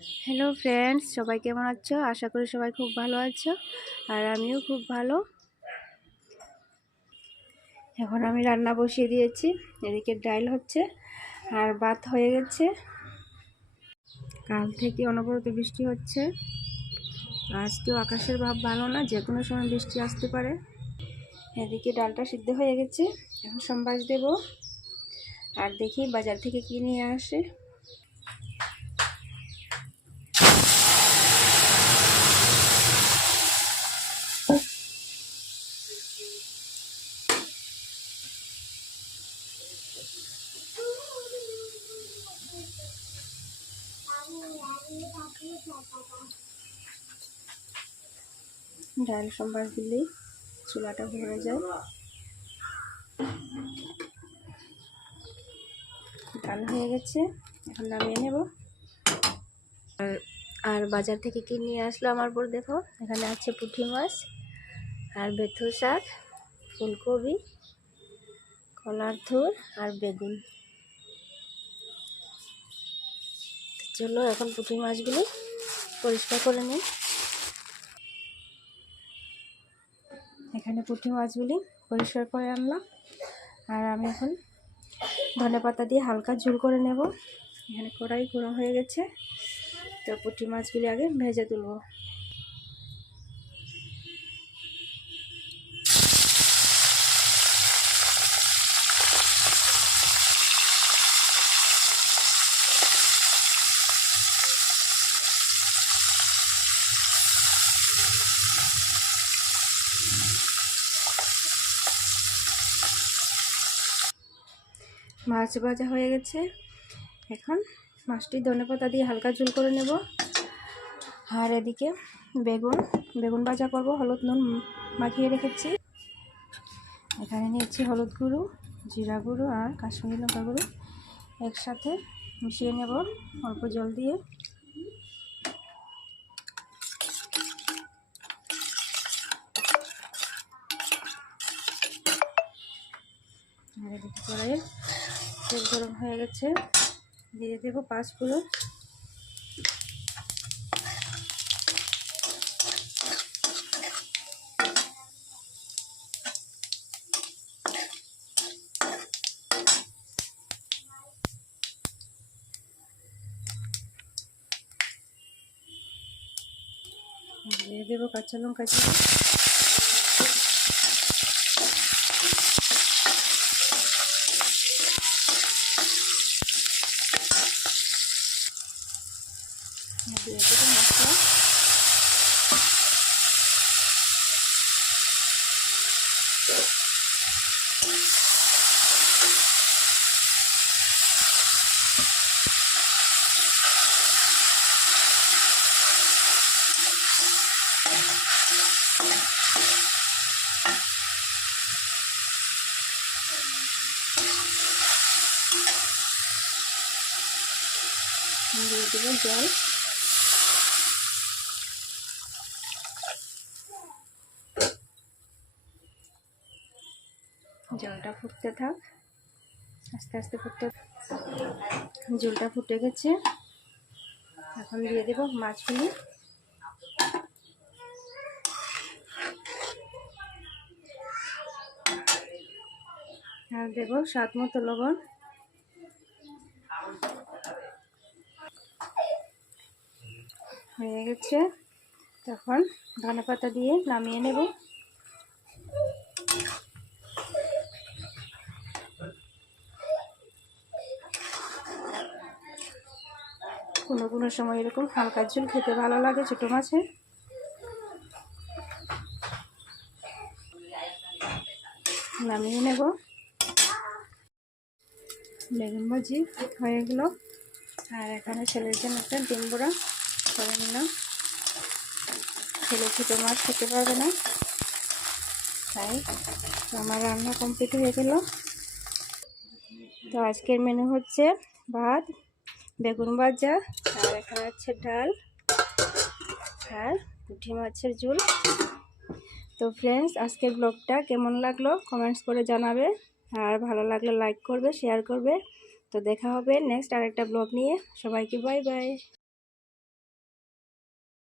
Hello friends, সবাই কেমন আছো? আশা করি সবাই খুব ভালো আছো, আর আমিও খুব ভালো। এখন আমি রান্না বসিয়ে দিয়েছি, এদিকে ডাল হচ্ছে আর ভাত হয়ে গেছে। কাল থেকে অনবরত বৃষ্টি হচ্ছে, আজকেও আকাশের ভাব ভালো না, যে কোনো সময় বৃষ্টি আসতে পারে। এদিকে ডালটা সিদ্ধ হয়ে গেছে, এখন সম্বাস দেব আর দেখি বাজার থেকে কি নিয়ে আসে। ডাল সম্বাস দিলেই চুলাটা ভরে যায়। ডাল হয়ে গেছে, এখন নামিয়ে নেব। আর বাজার থেকে কি নিয়ে আসলো আমার বোন, দেখো এখানে আছে পুঁটি মাছ আর বেথু শাক, ফুলকপি, কলার থুর আর বেগুন। চলো এখন পুঁটি মাছগুলি পরিষ্কার করে নিই। এখানে পুঁটি মাছগুলি পরিষ্কার করে আনলাম, আর আমি এখন ধনেপাতা দিয়ে হালকা ঝোল করে নেব। এখানে কড়াই গরম হয়ে গেছে, তো পুঁটি মাছগুলি আগে ভেজে তুলব। মাছ ভাজা হয়ে গেছে, এখন মাছটি ধনেপাতা দিয়ে হালকা ঝোল করে নেব। আর এদিকে বেগুন ভাজা করব, হলুদ নুন মাখিয়ে রেখেছি। এখানে নিয়েছি হলুদ গুঁড়ো, জিরা গুঁড়ো আর কাশ্মীরি লঙ্কা গুঁড়ো, একসাথে মিশিয়ে নেব অল্প জল দিয়ে। আর এদিকে কড়াইয়ে তেল গরম হয়ে গেছে, দিয়ে দেব পাঁচফোড়ন। দিয়ে দেবো কাঁচা লঙ্কা দিয়ে, দিয়ে দেবো মশলা। দিয়ে দেবো জল, জলটা ফুটতে থাক, আস্তে আস্তে ফুটতে। জলটা ফুটে গেছে, এখন দিয়ে দেবো মাছগুলি। আর দেবো স্বাদ মতো লবণ। হয়ে গেছে, তখন ধনেপাতা দিয়ে নামিয়ে নেব। কোনো সময় এরকম হালকা ঝোল খেতে ভালো লাগে ছোটো মাছে। নামিয়ে নেব। বেগুন ভাজি হয়ে গেল, আর এখানে ছেলের জন্য একটা ডিম বড়া করে নিলাম। ছেলে ছোটো মাছ খেতে পারবে না, তাই আমার রান্না কমপ্লিট হয়ে গেল। তো আজকের মেনু হচ্ছে ভাত, বেগুন ভাজা, আর এখানে হচ্ছে ডাল আর পুঁটি মাছের ঝোল। তো ফ্রেন্ডস, আজকের ব্লগটা কেমন লাগলো কমেন্টস করে জানাবে, আর ভালো লাগলে লাইক করবে, শেয়ার করবে। তো দেখা হবে নেক্সট আরেকটা ব্লগ নিয়ে। সবাইকে বাই বাই।